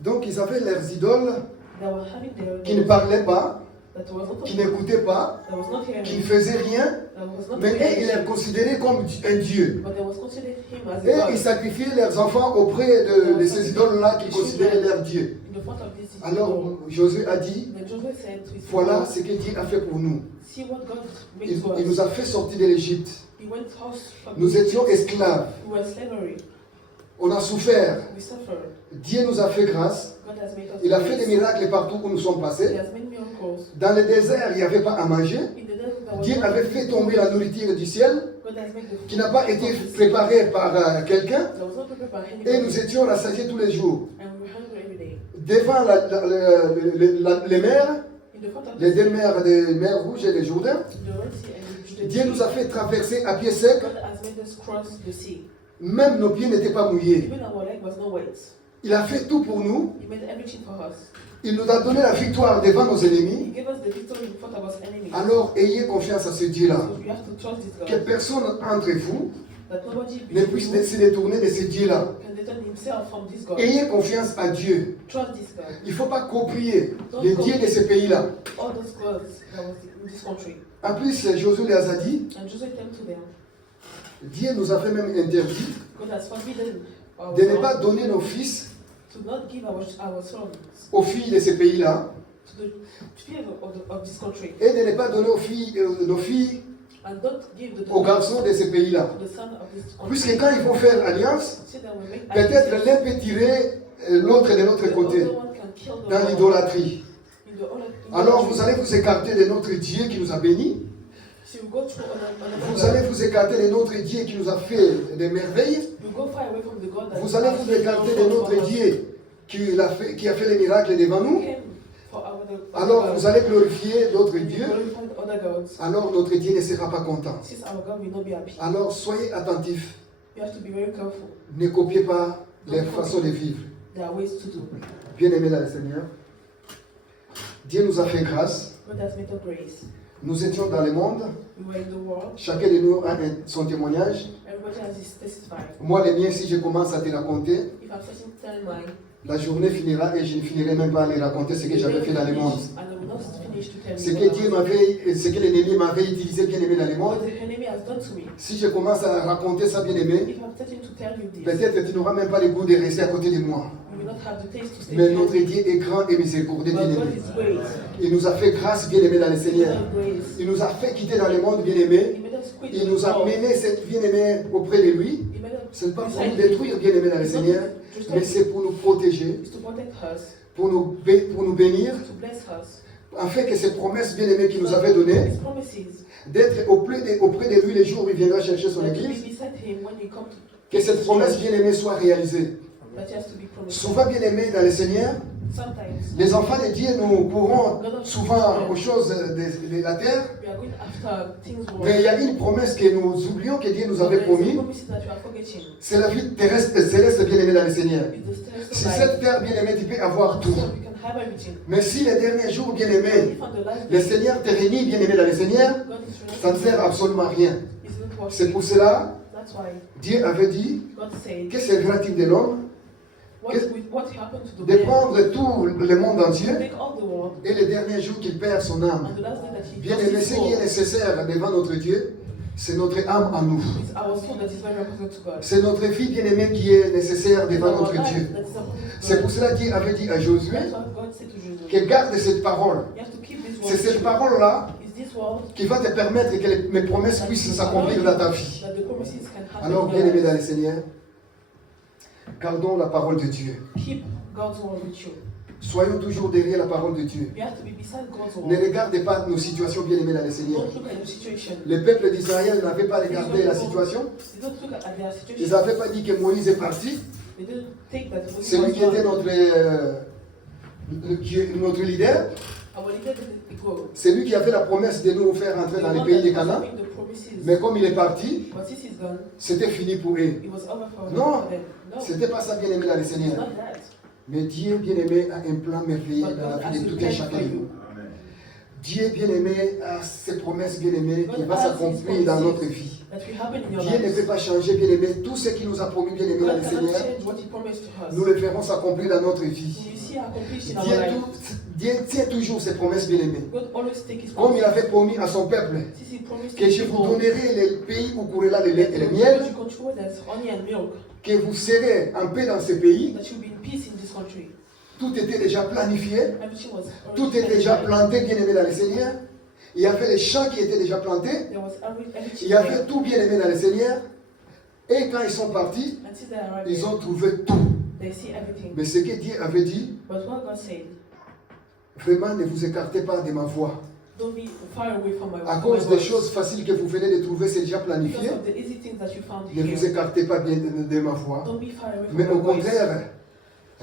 Donc ils avaient leurs idoles They were having their qui ne parlaient pas, that was not qui n'écoutaient pas, that was not qui ne hearing, faisaient rien, that was not mais eux, ils les hearing, considéraient comme un Dieu. but they was considered him as Et a ils god sacrifiaient leurs enfants auprès de ces idoles-là qu'ils considéraient leur Dieu. in the front of this Alors Josué a dit, Then Joseph said to his voilà people, ce que Dieu a fait pour nous. see what God made Il, to us. il nous a fait sortir de l'Égypte. He went out from Nous étions esclaves. we were in slavery. On a souffert. We suffered. Dieu nous a fait grâce. God has made us Il a fait des grace. miracles partout où nous sommes He passés. has made miracles. Dans le désert, il n'y avait pas à manger. In the desert there was Dieu nothing. avait fait tomber la nourriture du ciel God has made the qui n'a pas été préparée par quelqu'un. There was not prepared by Et anybody. nous étions rassasiés tous les jours. And we were hungry every day. Devant les mers, In the front of les the deux mers, les mers rouges et les Jourdain, Red Sea and the Judean Dieu nous a fait traverser à pied sec. God has made us cross the sea. Même nos pieds n'étaient pas mouillés. Even our leg was no weight. Il a fait tout pour nous. He made everything for us. Il nous a donné la victoire devant nos He ennemis. gave us the victory in front of our enemies. Alors ayez confiance à ce Dieu-là. So you have to trust this God. Que personne entre vous That nobody ne puisse se détourner de ce Dieu-là. can return himself from this God. Ayez confiance à Dieu. Trust this God. Il ne faut pas copier les dieux de ce pays-là. All those gods that was in this country. En plus, Josué les a dit, And Joseph came to them. Dieu nous a fait même interdit God has forbidden our de ne sons pas donner nos fils to not give our sons aux filles de ce pays-là to the people of this country. et de ne pas donner nos filles And don't give the aux garçons de ce pays-là. to the son of this country. Puisque quand ils vont faire alliance, See that we make peut-être alliances. l'un peut tirer l'autre de notre The côté other one can kill the dans other. l'idolâtrie. In the other- in the Alors country. vous allez vous écarter de notre Dieu qui nous a bénis. So you go through Vous another allez vous écarter de notre Dieu qui nous a fait des merveilles. You go far away from the God that Vous allez vous écarter de notre Dieu qui a fait les miracles devant nous. Alors vous allez glorifier d'autres dieux. Other gods. Alors notre Dieu ne sera pas content. Since our God will not be happy. Alors soyez attentifs. You have to be very careful. Ne copiez pas les façons de vivre. There are ways to do. Bien-aimés dans le Seigneur, Dieu nous a fait grâce. God has made us grace. Nous étions dans le monde. We were in the world. Chacun de nous a son témoignage. Everybody has his testify. Moi, le mien, si je commence à te raconter, If I'm starting to tell mine, la journée finira et je ne finirai même pas à les raconter ce que j'avais fait dans le monde. and I will not finish to tell Ce you que Dieu m'avait, ce que l'ennemi m'avait utilisé, bien aimé dans le monde. what the enemy has done to me. Si je commence à raconter ça, bien aimé, If I'm starting to tell you this, peut-être tu n'auras même pas le goût de rester à côté de moi. you will not have the taste to stay Mais behind notre me. Dieu est grand et miséricordieux, bien But God aimé. is great. Il nous a fait grâce, bien aimé dans le He Seigneur. made us grace. Il nous a fait quitter dans le monde, bien aimé. He made us quit Il the nous a world. mené cette bien aimé auprès de lui. He made us Ce n'est pas pour nous beside him. détruire, bien aimé dans le It's not Seigneur, to destroy mais us. c'est pour nous protéger, It's to protect us, pour nous bénir, to bless us. afin que ces promesses bien aimées qu'il nous avait données, His promises d'être auprès de lui les jours où il viendra chercher son that to be église, beside him when he comes to que cette promesse bien aimée soit réalisée. that he has to be promised. Souvent bien aimé dans le Seigneur, Sometimes les enfants de Dieu, nous courons souvent aux choses de la terre, we are going after things mais il y a une promesse que nous oublions que Dieu nous avait promis, promises that you are forgetting. c'est la vie terrestre céleste bien aimée dans le Seigneur. It's the Si celestial cette terre bien aimée, tu peux avoir tout. life. So you can have everything. Mais si les derniers jours bien aimés, If on the last le day, Seigneur te réunit bien aimé dans le Seigneur, God is ça ne sert absolument à rien. It's not working. C'est pour cela, That's why Dieu avait dit, God said, que servira-t-il de l'homme what happened to the de man? prendre tout le monde entier Take all the world, et le dernier jour qu'il perd son âme. and the last day that he Bien lost aimé, his ce soul, qui est nécessaire devant notre Dieu, c'est notre âme en nous. it's our soul that is very important to God. C'est notre vie bien aimée qui est nécessaire devant It's our notre life Dieu. that is important to C'est God. pour cela qu'il avait dit à Josué That's what God said to Joshua. que garde cette parole. You have to keep this C'est word. cette parole-là Is this word qui va te permettre que mes promesses that puissent will s'accomplir allow dans ta you vie. that the promises can happen Alors, in bien your aimé life. dans le Seigneur, gardons la parole de Dieu. Keep God's word with you. Soyons toujours derrière la parole de Dieu. You have to be beside God's Ne word. regardez pas nos situations bien aimées dans le Seigneur. Don't look at your situation. Le peuple d'Israël n'avait pas regardé la situation. They don't look at their Ils situation. n'avaient pas dit que Moïse est parti. They didn't take that Moses C'est lui was qui était gone. notre leader. Our leader didn't go. C'est lui qui avait la promesse de nous faire entrer dans The les one pays that de was Canaan. having the promises. Mais comme il est parti, But since he's gone, c'était fini pour eux. it was over for Non, them. No, c'était pas ça bien aimé dans le it's Seigneur. not that. Mais Dieu bien aimé a un plan merveilleux But dans la God vie has de a tout un plan chacun for de nous. you. Dieu bien-aimé a ses promesses bien-aimées qui vont s'accomplir dans notre vie. that will happen in your Dieu ne lives. peut pas changer bien-aimé. Tout ce qu'il nous a promis bien-aimé dans God le cannot Seigneur, change what He promised to us. nous le ferons s'accomplir dans notre vie. You see accomplished in our Dieu, life. Dieu tient toujours ses promesses bien-aimées. God always take His Comme il promise. avait promis à son peuple, Since He promised que to je vous people donnerai les pays où courra le lait et le that miel, you control there's honey and milk, que vous serez en paix dans ce pays. that you'll be in peace in this country. Tout était déjà planifié, Everything was tout already était déjà planned. planté bien-aimé dans le Seigneur. Il y avait les champs qui étaient déjà plantés, There was everything il y avait there. tout bien-aimé dans le Seigneur. Et quand ils sont partis, Until they arrived ils there, ont trouvé tout. they see everything. Mais ce que Dieu avait dit, But what God said, vraiment ne vous écartez pas de ma voix. don't be far away from my À from my cause des voice. choses faciles que vous venez de trouver, c'est déjà planifié. Because of the easy things that you found Ne vous here. écartez pas bien de ma voix. Don't be far away from Mais my au voice. contraire,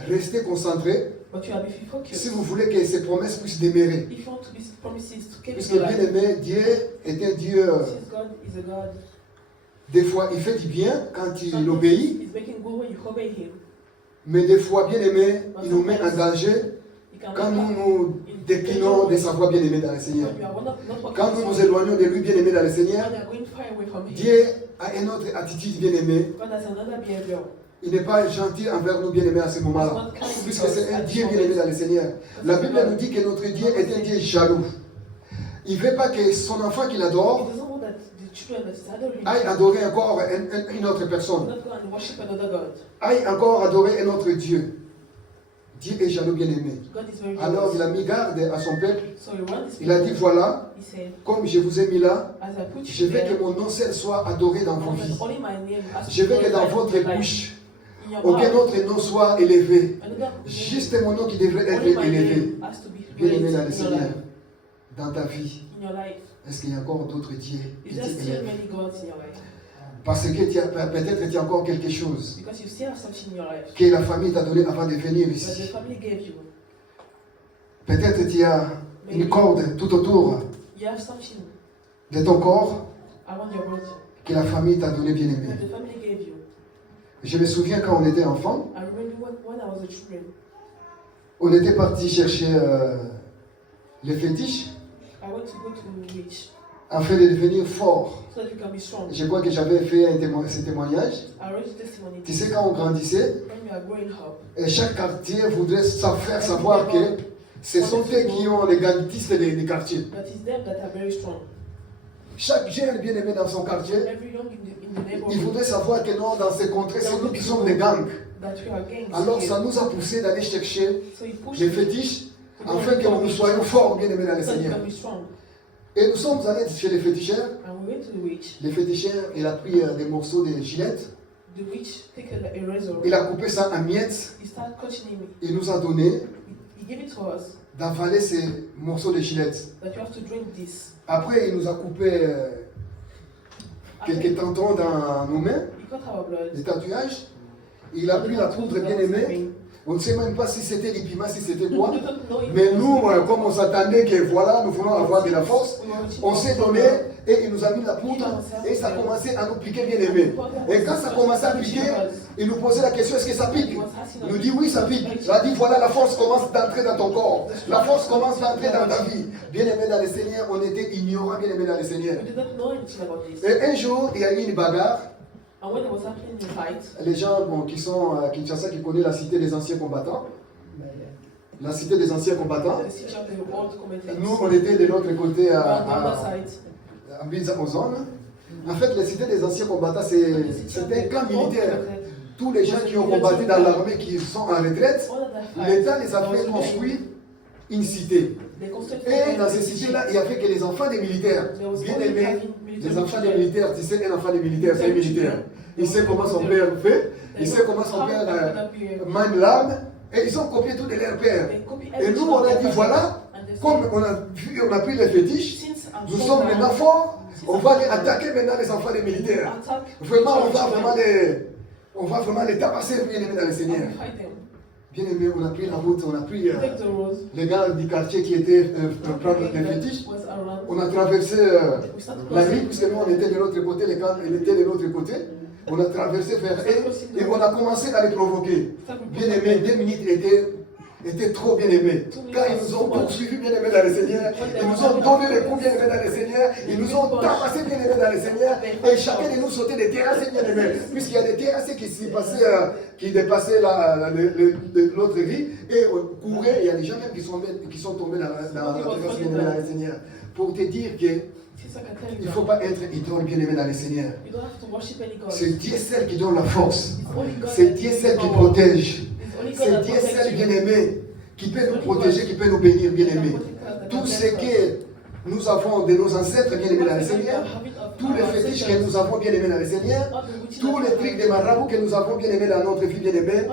restez concentrés But you have to be focused. si vous voulez que ces promesses puissent demeurer. If you want to be promises to keep Puisque your bien life. aimé, Dieu est un Dieu, Since God is a God, des fois il fait du bien quand il sometimes obéit, He's making good when you obey Him. mais des fois, bien aimé, il nous met en danger He can quand make nous nous déclinons de sa voix bien aimée dans le Seigneur. when you are not walking Quand nous with nous Him, éloignons de lui bien aimé dans le Seigneur, when you are going far away from Him. Dieu a une autre attitude bien aimée. God has another behavior. Il n'est pas gentil envers nous bien aimés à ce moment-là. Puisque c'est un Dieu bien aimé dans le Seigneur. La Bible nous dit que notre Dieu est un Dieu jaloux. Il ne veut pas que son enfant qu'il He adore doesn't want that the children that is adoring aille Him adorer encore une autre will personne. not go and worship another God. Aille encore adorer un autre Dieu. Dieu est jaloux bien aimé. God is very Alors il jealous. a mis garde à son peuple. So he warned his Il a dit people. voilà, He said, comme je vous ai mis là, as I put je you veux there, que mon nom seul soit adoré dans I vos want vies. that only my name has to Je veux be que dans glorified votre in your life. bouche, In your aucun mouth, autre nom soit élevé. another name, Juste mon nom qui devrait être only my élevé. name has to be Bien raised aimé dans le in your Seigneur, life. dans ta vie, In your life. est-ce qu'il y a encore d'autres dieux Is qui there still t'élèvent? many gods in your life? Parce que peut-être tu as encore quelque chose Because you still have something in your life que la famille t'a donné avant de venir that the ici. family gave you. Peut-être tu as une corde tout autour You have something de ton corps around your body que la famille t'a donné bien aimé. that the family gave you. Je me souviens quand on était enfant, I remember when I was a children, on était parti chercher les fétiches I went to go to witch afin de devenir fort. so that you can be strong. Je crois que j'avais fait ce témoignage. I read the testimony. Tu sais, quand on grandissait, When we are growing up, et chaque quartier voudrait faire savoir que ce sont eux qui ont les garantistes des quartiers. that is them that are very strong. Chaque jeune bien-aimé dans son quartier, Every young in the il neighborhood voudrait savoir que non, dans ces contrées, c'est nous qui sommes des gangs. that we are gangs. Alors here. ça nous a poussé d'aller chercher So he pushed les me fétiches to go afin que and nous soyons forts bien-aimés dans le so that you Seigneur. can be strong. Et nous sommes allés chez les féticheurs. And we went to the witch. Les féticheurs, il a pris des morceaux de gilets, The witch take a razor. il a coupé ça en miettes, He started cutting him. il nous a donné He gave it to us d'avaler ces morceaux de gilets. that you have to drink this. Après, il nous a coupé After quelques tentons dans nos mains, he cut our blood. des tatouages. Il a pris la poudre bien aimée. On ne sait même pas si c'était du piment, si c'était quoi. Mais nous, comme on s'attendait que voilà, nous voulons avoir de la force, on s'est donné et il nous a mis la poudre et ça a commencé à nous piquer bien aimé. Et quand ça a commencé à piquer, il nous posait la question, est-ce que ça pique? Il nous dit oui, ça pique. Il a dit voilà, la force commence d'entrer dans ton corps. La force commence d'entrer dans ta vie. Bien aimé dans le Seigneur, on était ignorants, bien aimé dans le Seigneur. We didn't know anything about this. Et un jour, il y a eu une bagarre. And when it was happening in fight, Les gens qui sont à Kinshasa, qui connaissent la cité des anciens combattants, la cité des anciens combattants, the city of the old combatants, nous on était de l'autre côté we were on the other side. à Mbizamozone. En fait, la cité des anciens combattants, c'est un camp militaire. Tous les gens qui ont combattu dans l'armée, qui sont en retraite, l'État les a fait construire une cité. Et dans ces cités-là, il n'y avait que les enfants des militaires. Bien aimés, les enfants des militaires, tu sais, un enfant des militaires, c'est un militaire. Il sait comment son père fait, il sait comment son père manie l'arme, et ils ont copié tout de leur père. Et nous, on a dit, voilà, comme on a pris les fétiches, nous sommes maintenant forts, on va aller attaquer maintenant les enfants des militaires. Vraiment, on va vraiment les tabasser, bien aimés dans le Seigneur. Bien aimé, on a pris la route, on a pris les gars du quartier qui étaient prendre des fétiches. On a traversé la rue, puisque nous on était de l'autre côté, les gars ils étaient de l'autre côté. On a traversé vers eux et on a commencé à les provoquer. Bien aimé, 2 minutes étaient étaient trop bien-aimés. Quand ils nous ont poursuivis bien-aimés dans le Seigneur, ils nous ont donné les coups bien-aimés dans le Seigneur, ils nous ont tabassés bien-aimés dans le Seigneur, et chacun de nous sautait des terrassés bien-aimés. Puisqu'il y a des terrassés qui s'y passaient, qui dépassaient l'autre vie, et couraient, il y a des gens même qui sont tombés dans la terrasse bien-aimée dans le Seigneur. Pour te dire que il ne faut pas être idole bien-aimé dans le Seigneur. C'est Dieu seul qui donne la force. C'est Dieu seul qui protège. C'est Dieu seul bien-aimé qui peut nous protéger, qui peut nous bénir bien-aimé. Tout ce que nous avons de nos ancêtres bien-aimés dans le Seigneur, tous les fétiches que nous avons bien-aimés dans le Seigneur, tous les trucs de marabouts que nous avons bien-aimés dans notre vie bien-aimée,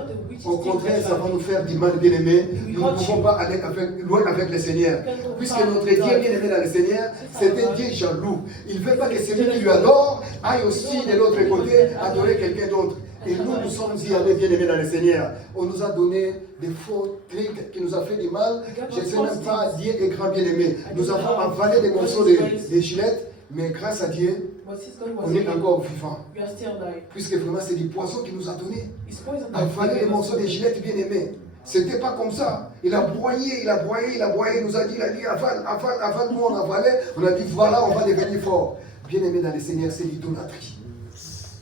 au contraire, ça va nous faire du mal bien-aimé. Nous ne pouvons pas aller loin avec le Seigneur. Puisque notre Dieu bien-aimé dans le Seigneur, c'est un Dieu jaloux. Il ne veut pas que celui qui lui adore aille aussi de l'autre côté adorer quelqu'un d'autre. Et nous sommes y allés bien-aimés dans le Seigneur. On nous a donné des faux trucs qui nous a fait du mal. Je ne sais même pas, Dieu est grand bien-aimé. Nous avons avalé des morceaux de gilettes, mais grâce à Dieu, on est encore vivant. Puisque vraiment c'est du poison qu'il nous a donné. Avaler les morceaux de gilettes bien-aimés. C'était pas comme ça. Il a broyé, il nous a dit, avale, nous on avalait. On a dit, voilà, on va devenir fort. Bien-aimé dans le Seigneur, c'est l'idolâtrie.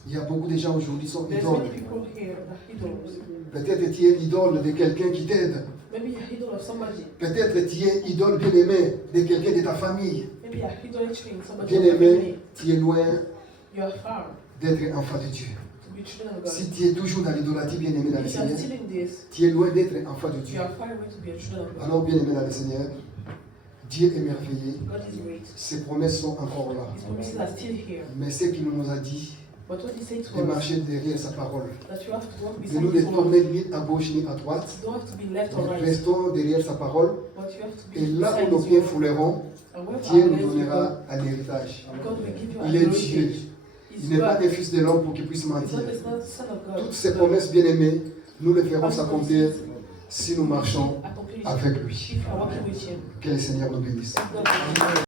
Il y a beaucoup de gens aujourd'hui qui sont idoles. Peut-être tu es l'idole de quelqu'un qui t'aide. Peut-être tu es idole bien-aimé de quelqu'un de ta famille. Bien-aimé, tu es loin d'être enfant de Dieu. Si tu es toujours dans l'idolâtrie, bien-aimé dans le Seigneur, tu es loin d'être enfant de Dieu. Alors, bien-aimé dans le Seigneur, Dieu est merveilleux. Ses promesses sont encore là. Mais ce qu'il nous a dit, de marcher derrière sa parole, de nous ne tourner ni à gauche ni à droite, nous restons derrière sa parole, et là où nos pieds fouleront, Dieu nous donnera un héritage. Il est Dieu. Il n'est pas un fils de l'homme pour qu'il puisse mentir. Toutes ces promesses bien-aimées, nous les ferons s'accomplir si nous marchons avec lui. Que le Seigneur nous bénisse.